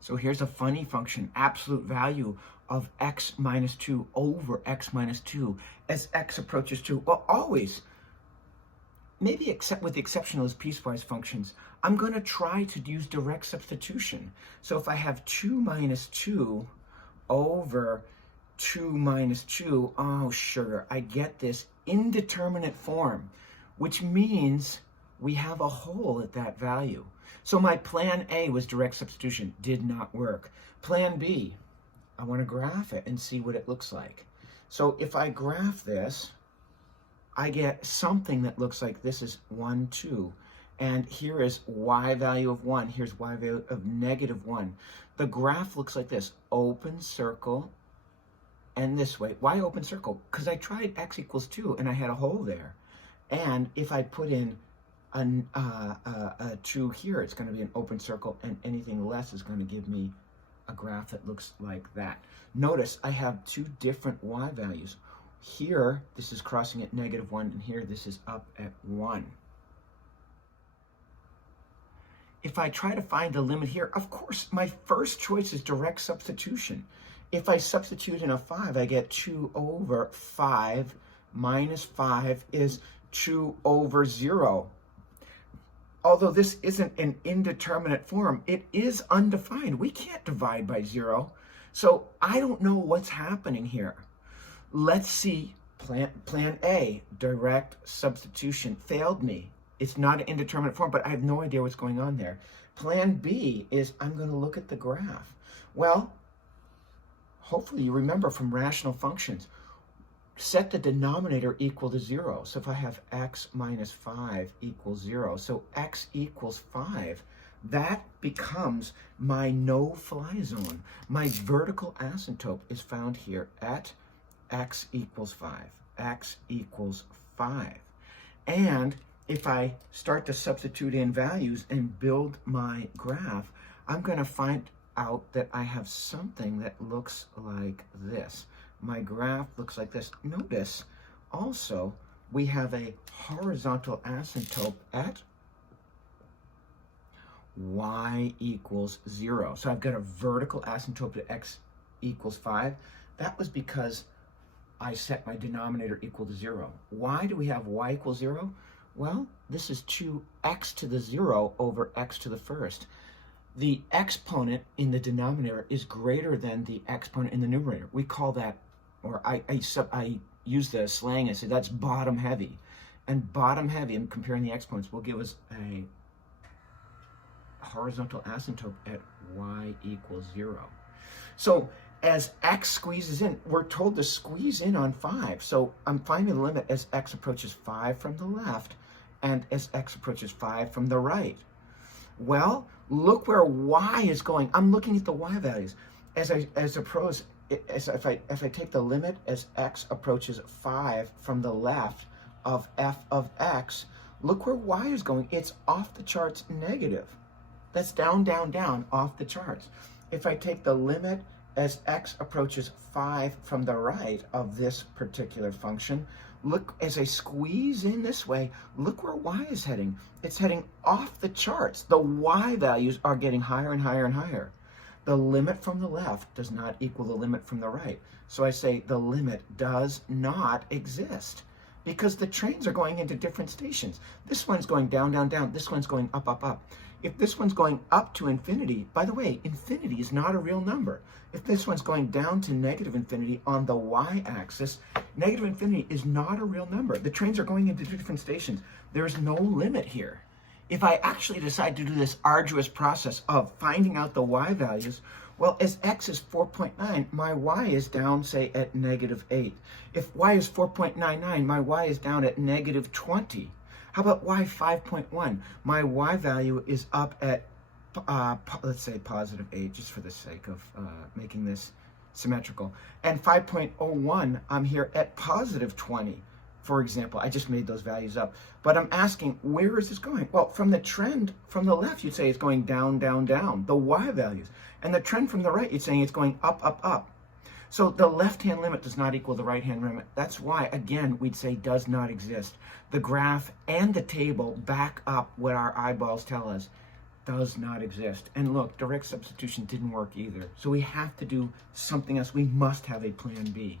So here's a funny function, absolute value of x minus 2 over x minus 2 as x approaches 2. Well, always, maybe except with the exception of those piecewise functions, I'm going to try to use direct substitution. So if I have 2 minus 2 over 2 minus 2, oh sugar, I get this indeterminate form, which means we have a hole at that value. So my plan A was direct substitution, did not work. Plan B, I want to graph it and see what it looks like. So if I graph this, I get something that looks like this is 1, 2. And here is y value of 1. Here's y value of negative 1. The graph looks like this, open circle, and this way. Why open circle? Because I tried x equals 2, and I had a hole there. And if I put in a 2 here, it's going to be an open circle, and anything less is going to give me a graph that looks like that. Notice I have two different y values. Here, this is crossing at negative 1, and here, this is up at 1. If I try to find the limit here, of course, my first choice is direct substitution. If I substitute in a 5, I get 2 over 5 minus 5 is 2 over 0. Although this isn't an indeterminate form, it is undefined. We can't divide by 0. So I don't know what's happening here. Let's see, plan A, direct substitution, failed me. It's not an indeterminate form, but I have no idea what's going on there. Plan B is I'm going to look at the graph. Well, hopefully you remember from rational functions, set the denominator equal to 0. So if I have x minus 5 equals 0, so x equals 5, that becomes my no-fly zone. My vertical asymptote is found here at x equals 5. X equals 5. And if I start to substitute in values and build my graph, I'm going to find out that I have something that looks like this. My graph looks like this. Notice also we have a horizontal asymptote at y equals 0. So I've got a vertical asymptote at x equals 5. That was because I set my denominator equal to 0. Why do we have y equals 0? Well, this is 2x to the 0 over x to the first. The exponent in the denominator is greater than the exponent in the numerator. We call that, or I use the slang and say that's bottom heavy. And bottom heavy, and comparing the exponents, will give us a horizontal asymptote at y equals 0. So as x squeezes in, we're told to squeeze in on 5. So I'm finding the limit as x approaches 5 from the left and as x approaches 5 from the right. Well, look where y is going. I'm looking at the y values. If I take the limit as x approaches 5 from the left of f of x, look where y is going. It's off the charts negative. That's down, down, down, off the charts. If I take the limit as x approaches 5 from the right of this particular function, look, as I squeeze in this way, look where y is heading. It's heading off the charts. The y values are getting higher and higher and higher. The limit from the left does not equal the limit from the right. So I say the limit does not exist because the trains are going into different stations. This one's going down, down, down. This one's going up, up, up. If this one's going up to infinity, by the way, infinity is not a real number. If this one's going down to negative infinity on the y-axis, negative infinity is not a real number. The trains are going into different stations. There's no limit here. If I actually decide to do this arduous process of finding out the y values, well, as x is 4.9, my y is down, say, at negative 8. If y is 4.99, my y is down at negative 20. How about y 5.1? My y value is up at, let's say, positive 8, just for the sake of making this symmetrical. And 5.01, I'm here at positive 20. For example, I just made those values up. But I'm asking, where is this going? Well, from the trend from the left, you'd say it's going down, down, down, the y values. And the trend from the right, you'd say it's going up, up, up. So the left-hand limit does not equal the right-hand limit. That's why, again, we'd say does not exist. The graph and the table back up what our eyeballs tell us. does not exist. And look, direct substitution didn't work either. So we have to do something else. We must have a plan B.